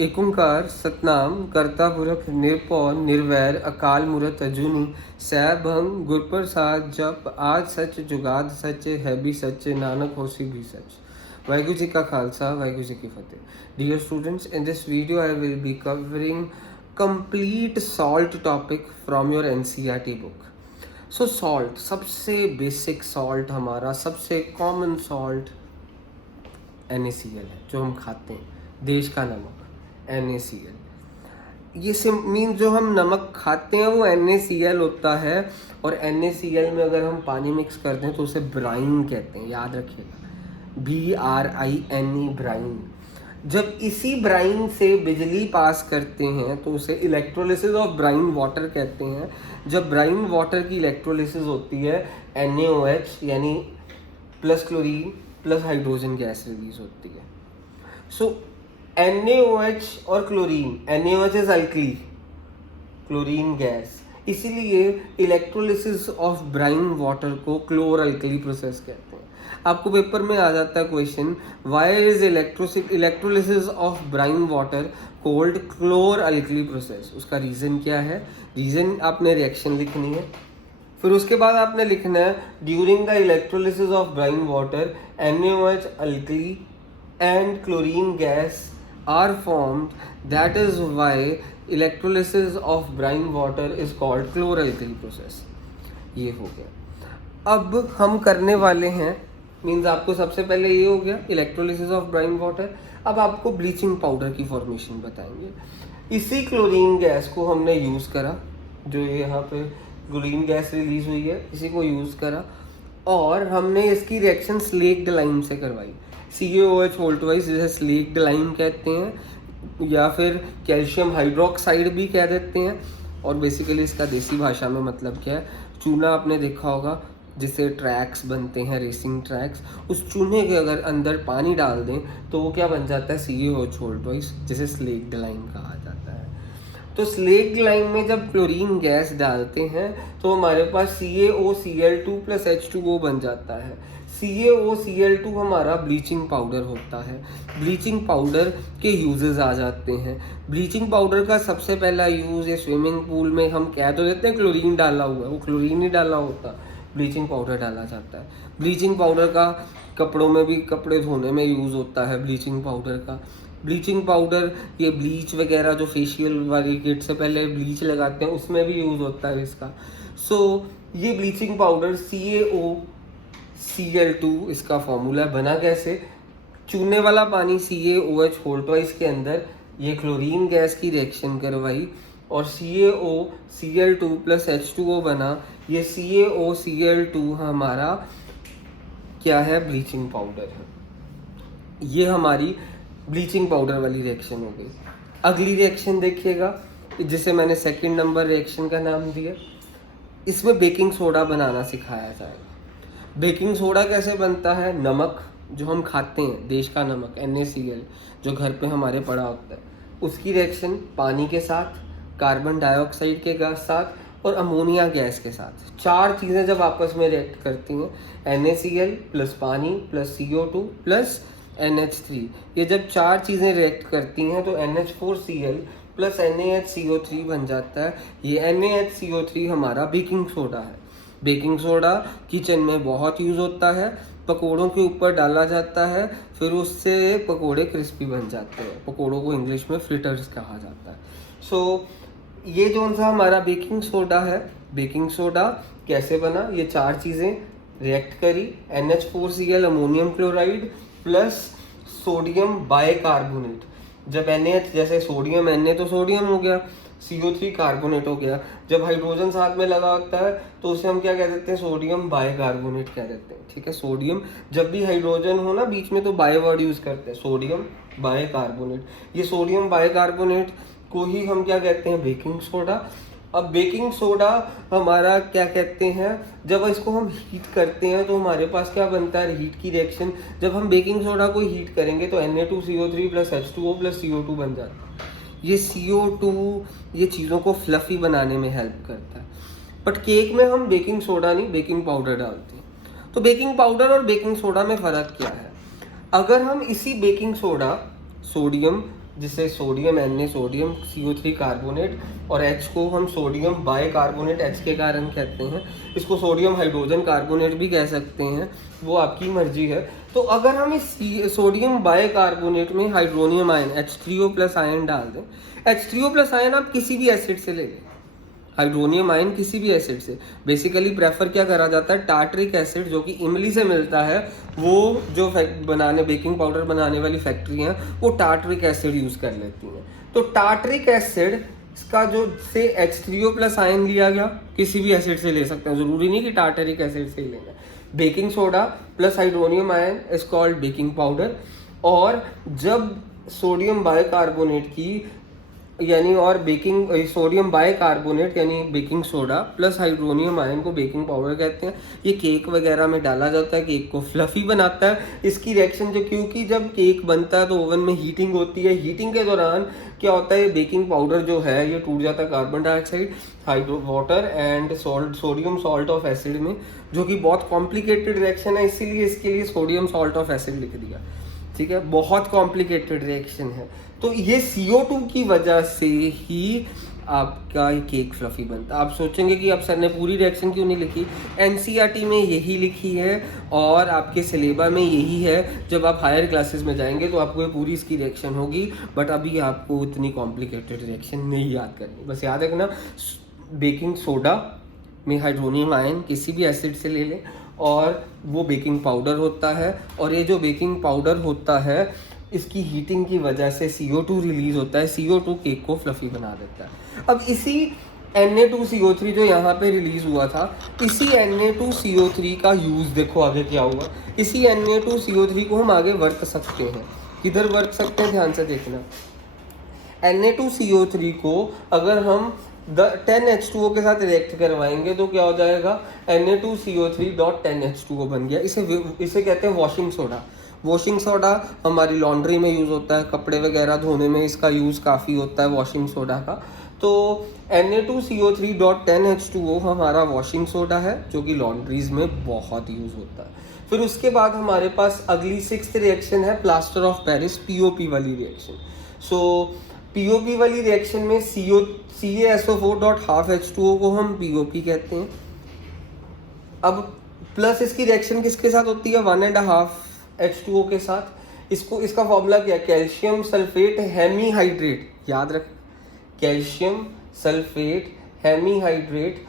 एक ओंकार सतनाम करता पुरख निरपौर निर्वैर अकाल मूरत अजूनी सैभंग गुरप्रसाद जप आज सच जुगाद सच है भी सच नानक होसी भी सच। वाहिगुरु जी का खालसा वाहिगुरु जी की फतेह। Dear students, in this video I will be covering complete salt topic from your NCERT book. So salt, सबसे बेसिक सॉल्ट हमारा सबसे कॉमन सॉल्ट NaCl है जो हम खाते हैं, देश का नमक NaCl। ये सिम मीन जो हम नमक खाते हैं वो NaCl होता है, और NaCl में अगर हम पानी मिक्स करते हैं तो उसे ब्राइन कहते हैं, याद रखिएगा, BRINE ब्राइन। जब इसी ब्राइन से बिजली पास करते हैं तो उसे इलेक्ट्रोलिसिस ऑफ ब्राइन वाटर कहते हैं। जब ब्राइन वाटर की इलेक्ट्रोलिसिस होती है NaOH यानी plus chlorine plus hydrogen gas release होती है। सो NaOH और chlorine, NaOH is alkali, chlorine gas, इसीलिए इलेक्ट्रोलिसिस ऑफ ब्राइन वाटर को क्लोर अल्कली प्रोसेस कहते हैं। आपको पेपर में आ जाता है question, why is electrolysis of brine water cold क्लोर alkali process. उसका रीज़न क्या है? रीज़न आपने रिएक्शन लिखनी है, फिर उसके बाद आपने लिखना है during the electrolysis of brine water NaOH alkali and chlorine gas are formed, that is why electrolysis of brine water is called chlor alkali process. ये हो गया। अब हम करने वाले हैं, मीन्स आपको सबसे पहले ये हो गया इलेक्ट्रोलिसिस ऑफ ब्राइन वाटर। अब आपको ब्लीचिंग पाउडर की फॉर्मेशन बताएंगे। इसी क्लोरीन गैस को हमने यूज़ करा, जो यहाँ पे क्लोरीन गैस रिलीज हुई है, इसी को यूज़ करा और हमने इसकी रिएक्शन स्लेक्ड लाइम से करवाई। CaOH वोल्टवाइज जिसे स्लेक्ड लाइम कहते हैं या फिर कैल्शियम हाइड्रोक्साइड भी कह देते हैं। और बेसिकली इसका देसी भाषा में मतलब क्या है, चूना आपने देखा होगा जिससे ट्रैक्स बनते हैं, रेसिंग ट्रैक्स, उस चूने के अगर अंदर पानी डाल दें तो वो क्या बन जाता है, CaOH वोल्टवाइज, जिसे स्लेक्ड लाइम कहा जाता है। तो स्लेक्ड लाइम में जब क्लोरीन गैस डालते हैं तो हमारे पास CaOCl2 + H2O बन जाता है। CaOCl2 हमारा ब्लीचिंग पाउडर होता है। ब्लीचिंग पाउडर के यूजेस आ जाते हैं। ब्लीचिंग पाउडर का सबसे पहला यूज़ ये स्विमिंग पूल में हम कह तो देते हैं क्लोरीन डाला हुआ है, वो क्लोरीन ही डाला होता, ब्लीचिंग पाउडर डाला जाता है। ब्लीचिंग पाउडर का कपड़ों में भी, कपड़े धोने में यूज़ होता है ब्लीचिंग पाउडर का। ब्लीचिंग पाउडर, ये ब्लीच वगैरह जो फेशियल वाली किट से पहले ब्लीच लगाते हैं उसमें भी यूज़ होता है इसका। सो ये ब्लीचिंग पाउडर CaOCl2 इसका फॉर्मूला बना कैसे, चूने वाला पानी CaOH वोल्टवाइज के अंदर ये क्लोरीन गैस की रिएक्शन करवाई और CaOCl2 + H2O बना। ये CaOCl2 हमारा क्या है, ब्लीचिंग पाउडर है। ये हमारी ब्लीचिंग पाउडर वाली रिएक्शन हो गई। अगली रिएक्शन देखिएगा जिसे मैंने सेकंड नंबर रिएक्शन का नाम दिया, इसमें बेकिंग सोडा बनाना सिखाया जाएगा। बेकिंग सोडा कैसे बनता है, नमक जो हम खाते हैं, देश का नमक NaCl जो घर पे हमारे पड़ा होता है, उसकी रिएक्शन पानी के साथ, कार्बन डाइऑक्साइड के साथ और अमोनिया गैस के साथ, चार चीज़ें जब आपस में रिएक्ट करती हैं, NaCl + पानी + CO2 + NH3, ये जब चार चीज़ें रिएक्ट करती हैं तो NH4Cl + NaHCO3 बन जाता है। ये NaHCO3 हमारा बेकिंग सोडा है। बेकिंग सोडा किचन में बहुत यूज़ होता है, पकोड़ों के ऊपर डाला जाता है, फिर उससे पकोड़े क्रिस्पी बन जाते हैं। पकोड़ों को इंग्लिश में फ्रिटर्स कहा जाता है। सो ये जो सा हमारा बेकिंग सोडा है, बेकिंग सोडा कैसे बना, ये चार चीज़ें रिएक्ट करी, NH4Cl ammonium chloride plus sodium bicarbonate. जब NaH जैसे सोडियम, Na तो सोडियम हो गया, CO3 कार्बोनेट हो गया, जब हाइड्रोजन साथ में लगा होता है तो उसे हम क्या कह देते हैं, सोडियम बाइकार्बोनेट कह देते हैं। ठीक है, सोडियम, जब भी हाइड्रोजन हो ना बीच में तो बाय वर्ड यूज करते हैं, सोडियम बाइकार्बोनेट। ये सोडियम बाइकार्बोनेट को ही हम क्या कहते हैं, बेकिंग सोडा। अब बेकिंग सोडा हमारा क्या कहते हैं, जब इसको हम हीट करते हैं तो हमारे पास क्या बनता है, हीट की रिएक्शन। जब हम बेकिंग सोडा को हीट करेंगे तो Na2CO3 + H2O + CO2 बन जाता है। ये CO2 ये चीज़ों को फ्लफी बनाने में हेल्प करता है। बट केक में हम बेकिंग सोडा नहीं, बेकिंग पाउडर डालते हैं। तो बेकिंग पाउडर और बेकिंग सोडा में फ़र्क क्या है? अगर हम इसी बेकिंग सोडा, सोडियम जिसे sodium Na sodium CO3 carbonate, और H को हम सोडियम बाई कार्बोनेट H के कारण कहते हैं, इसको सोडियम हाइड्रोजन कार्बोनेट भी कह सकते हैं, वो आपकी मर्जी है। तो अगर हम इस सोडियम बाई कार्बोनेट में hydronium ion H3O plus ion डाल दें, H3O प्लस आयन आप किसी भी एसिड से ले लें, हाइड्रोनियम आयन किसी भी एसिड से। बेसिकली प्रेफर क्या करा जाता है, टार्टरिक एसिड जो कि इमली से मिलता है, वो जो बनाने बेकिंग पाउडर बनाने वाली फैक्ट्री हैं वो टार्टरिक एसिड यूज़ कर लेती हैं। तो टार्टरिक एसिड का जो से H3O प्लस आयन लिया गया, किसी भी एसिड से ले सकते हैं, ज़रूरी नहीं कि टार्टरिक एसिड से ही लेना है। Baking soda plus hydronium ion is called baking powder. और जब सोडियम बाइकार्बोनेट की यानी और बेकिंग सोडियम बाइकार्बोनेट यानी baking soda plus hydronium ion को बेकिंग पाउडर कहते हैं। ये केक वगैरह में डाला जाता है, केक को फ्लफी बनाता है। इसकी रिएक्शन जो, क्योंकि जब केक बनता है तो ओवन में हीटिंग होती है, हीटिंग के दौरान क्या होता है, बेकिंग पाउडर जो है ये टूट जाता है carbon dioxide, hydro water and sodium salt of acid में, जो कि बहुत कॉम्प्लिकेटेड रिएक्शन है, इसीलिए इसके लिए सोडियम सॉल्ट ऑफ एसिड लिख दिया। ठीक है, बहुत कॉम्प्लिकेटेड रिएक्शन है। तो ये CO2 की वजह से ही आपका केक फ्लफी बनता है। आप सोचेंगे कि अब सर ने पूरी रिएक्शन क्यों नहीं लिखी, NCERT में यही लिखी है और आपके सिलेबा में यही है। जब आप हायर क्लासेस में जाएंगे तो आपको ये पूरी इसकी रिएक्शन होगी, बट अभी आपको इतनी कॉम्प्लिकेटेड रिएक्शन नहीं याद करनी। बस याद रखना, बेकिंग सोडा में हाइड्रोनियम आयन किसी भी एसिड से ले लें और वो बेकिंग पाउडर होता है, और ये जो बेकिंग पाउडर होता है इसकी हीटिंग की वजह से CO2 रिलीज होता है, CO2 केक को फ्लफी बना देता है। अब इसी Na2CO3 जो यहाँ पे रिलीज हुआ था, इसी Na2CO3 का यूज़ देखो आगे क्या हुआ। इसी Na2CO3 को हम आगे वर्त सकते हैं। किधर वर्त सकते हैं, ध्यान से देखना। Na2CO3 को अगर हम 10H2O के साथ रिएक्ट करवाएंगे तो क्या हो जाएगा, Na2CO3.10H2O बन गया। इसे कहते हैं वॉशिंग सोडा। वॉशिंग सोडा हमारी लॉन्ड्री में यूज़ होता है, कपड़े वगैरह धोने में इसका यूज़ काफ़ी होता है वॉशिंग सोडा का। तो Na2CO3.10H2O हमारा वॉशिंग सोडा है जो कि लॉन्ड्रीज में बहुत यूज़ होता है। फिर उसके बाद हमारे पास अगली 6th रिएक्शन है प्लास्टर ऑफ पेरिस, POP वाली रिएक्शन। सो POP वाली रिएक्शन में CaSO4.12H2O को हम POP कहते हैं। अब प्लस इसकी रिएक्शन किसके साथ होती है, 1.5H2O के साथ। इसका फॉर्मूला क्या है, कैल्शियम सल्फेट हेमीहाइड्रेट, याद रख, कैल्शियम सल्फेट हेमीहाइड्रेट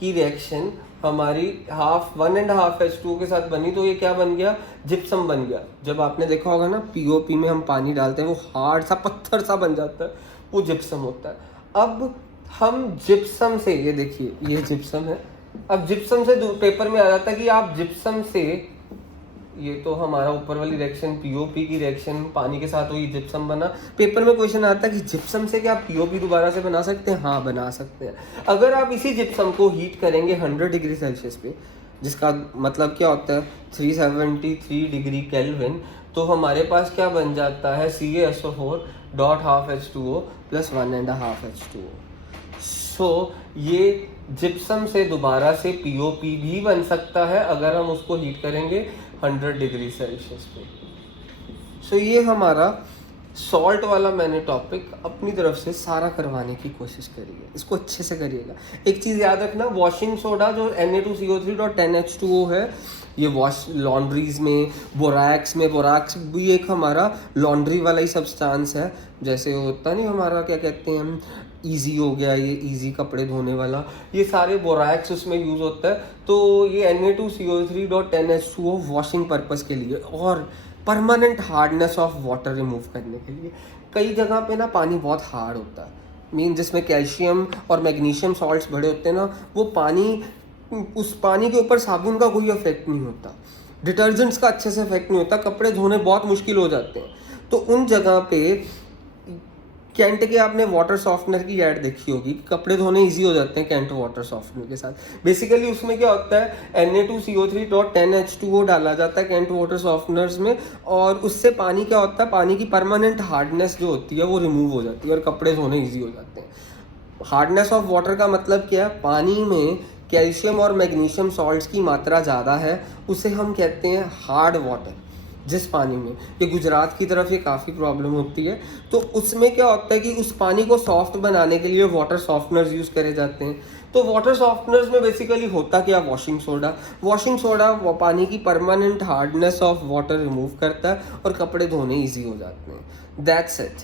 की रिएक्शन हमारी 1.5H2O के साथ बनी, तो ये क्या बन गया, जिप्सम बन गया। जब आपने देखा होगा ना POP में हम पानी डालते हैं वो हार्ड सा पत्थर सा बन जाता है, वो जिप्सम होता है। अब हम जिप्सम से, ये देखिए ये जिप्सम है, अब जिप्सम से पेपर में आ जाता है कि आप जिप्सम से, ये तो हमारा ऊपर वाली रिएक्शन POP की रिएक्शन पानी के साथ हुई, जिप्सम बना। पेपर में क्वेश्चन आता है कि जिप्सम से क्या आप POP दोबारा से बना सकते हैं, हाँ बना सकते हैं। अगर आप इसी जिप्सम को हीट करेंगे 100 डिग्री सेल्सियस पे, जिसका मतलब क्या होता है 373 डिग्री केल्विन, तो हमारे पास क्या बन जाता है, CaSO4.12H2O प्लस 1.5H2O। सो ये जिप्सम से दोबारा से POP भी बन सकता है अगर हम उसको हीट करेंगे 100 डिग्री सेल्सियस पे। सो ये हमारा सॉल्ट वाला मैंने टॉपिक अपनी तरफ से सारा करवाने की कोशिश करी है, इसको अच्छे से करिएगा। एक चीज़ याद रखना, वॉशिंग सोडा जो Na2CO3.10H2O है, ये वॉश लॉन्ड्रीज में, बोरैक्स में, बोरैक्स भी एक हमारा लॉन्ड्री वाला ही सब्सटेंस है। जैसे होता नहीं हमारा, क्या कहते हैं हम, ईजी हो गया, ये ईजी कपड़े धोने वाला, ये सारे बोरैक्स उसमें यूज़ होता है। तो ये Na2CO3.10H2O वॉशिंग पर्पस के लिए और permanent hardness of water remove करने के लिए। कई जगह पे ना पानी बहुत हार्ड होता है, मीन जिसमें कैल्शियम और मैग्नीशियम सॉल्ट्स भरे होते हैं ना, वो पानी, उस पानी के ऊपर साबुन का कोई इफेक्ट नहीं होता, डिटर्जेंट्स का अच्छे से इफेक्ट नहीं होता, कपड़े धोने बहुत मुश्किल हो जाते हैं। तो उन जगह पे कैंट के आपने वाटर सॉफ्टनर की ऐड देखी होगी, कपड़े धोने इजी हो जाते हैं कैंट वाटर सॉफ्टनर के साथ। बेसिकली उसमें क्या होता है, Na2CO3.10H2O डाला जाता है कैंट वाटर सॉफ्टनर्स में, और उससे पानी क्या होता है, पानी की परमानेंट हार्डनेस जो होती है वो रिमूव हो जाती है और कपड़े धोने ईजी हो जाते हैं। हार्डनेस ऑफ वाटर का मतलब क्या है, पानी में कैल्शियम और मैग्नीशियम सॉल्ट्स की मात्रा ज़्यादा है, उसे हम कहते हैं हार्ड वाटर। जिस पानी में, ये गुजरात की तरफ ये काफ़ी प्रॉब्लम होती है। तो उसमें क्या होता है कि उस पानी को सॉफ्ट बनाने के लिए वाटर सॉफ्टनर्स यूज़ करे जाते हैं। तो वाटर सॉफ्टनर्स में बेसिकली होता क्या, वॉशिंग सोडा वो पानी की permanent hardness of water remove करता है और कपड़े धोने ईजी हो जाते हैं। That's it.